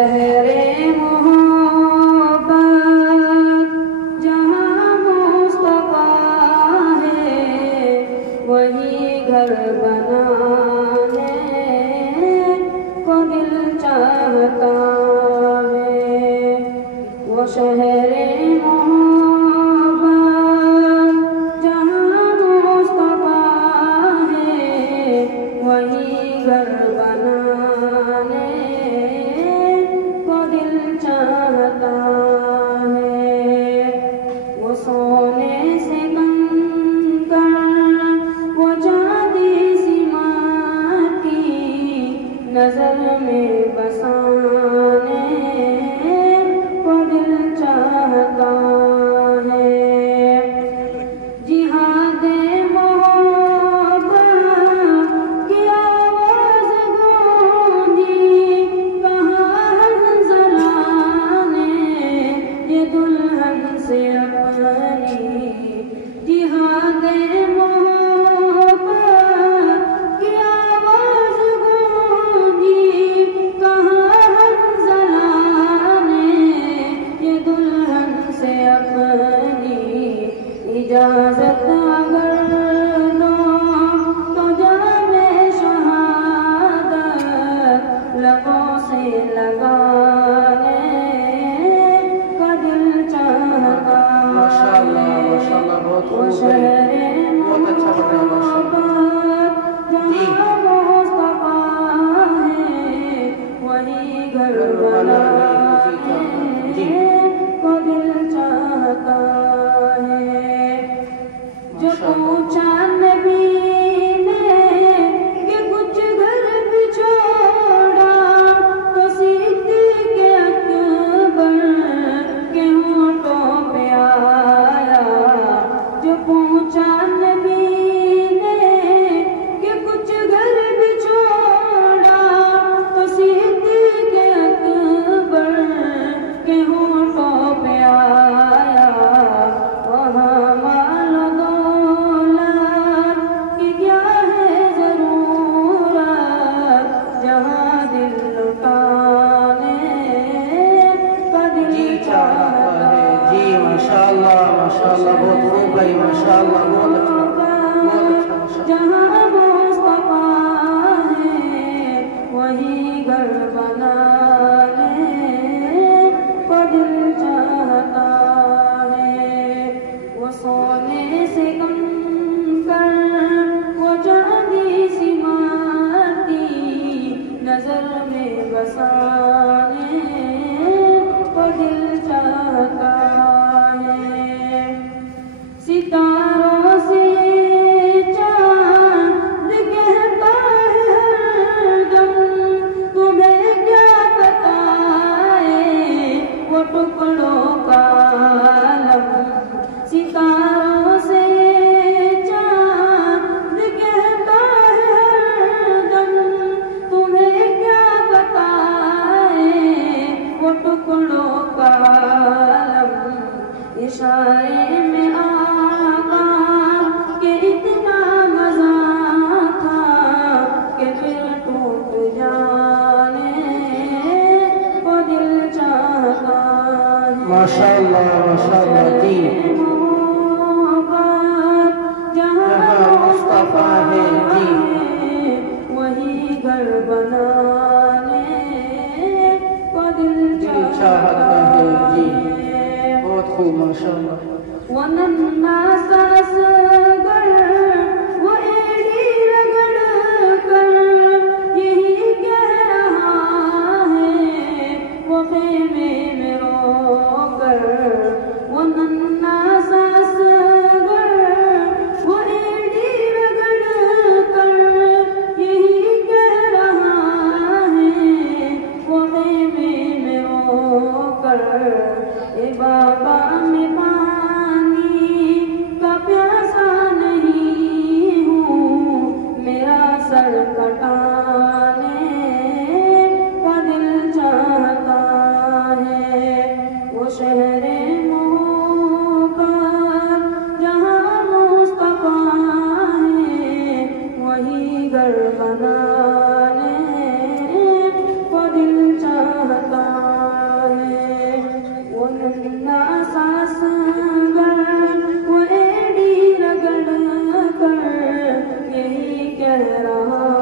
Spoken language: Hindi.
शहरे मोहब्बत जहाँ मुस्तफा है वही घर बनाने को दिल चाहता है। वो शहरे मोहब्बत जहाँ मुस्तफा है वही घर बनाने चाहता है। वो सोने से कंकर वो चांदी सी माटी नजर में बसाने को दिल चाहता है। जिहादे मोहब्बत की आवाज़ गूंजी दुल्हन से अपनी जिहादे मोहब्बत की आवाज़ गूंजी कहाँ हंज़ला ने ये दुल्हन से अपनी इजाज़त अगर दो तो जामे शहादत लबों से लगाने बहुत अच्छा बन वही घर बनाने को दिल चाहता है। जो पूछा नबी ने कि कुछ घर भी छोड़ा तो सिद्दीक़ के अकबर के होठों पे आया। जो पूछा नबी ने कि कुछ घर भी छोड़ा तो सिद्दीक़ के अकबर के होठों पे आया। वहाँ माल दौलत की क्या है ज़रूरत जहाँ दिल लुटाने का दिल चाहता है। जी माशाअल्लाह माशाअल्लाह बहुत खूब भाई माशाअल्लाह बहुत अच्छा जहाँ मुस्तफा है वही घर बनाने को दिल चाहता है। वो सोने से कंकर वो चांदी सी माटी नजर में बसाने को दिल चाहता है। सितारों से चांद कहता है हरदम तुम्हें क्या बताए वो टुकड़ों का आलम। सितारों से चांद कहता है हरदम तुम्हें क्या बताए वो टुकड़ों का आलम। इशारे में आका के इतना मजा था कि फिर टूट जाने को दिल चाहता है। माशाअल्लाह माशाअल्लाह जी मोहब्बत जहाँ मुस्तफा है जी वही घर बनाने को दिल चाहता है जी है। बहुत खूब माशाअल्लाह। वो नन्हा सा असगर वो एड़ी रगड़ कर यही कह रहा है वो खेमे में रो कर। वो नन्हा सा असगर वो एड़ी रगड़ कर यही कह रहा है वो खेमे में रो कर। ए बाबा में पानी का प्यासा नहीं हूँ मेरा सर कटाने का दिल चाहता है। वो शहरे मोहब्बत जहाँ मुस्तफा है वही घर बनाने को दिल चाहता असगर वो एड़ी रगड़ कर यही कह रहा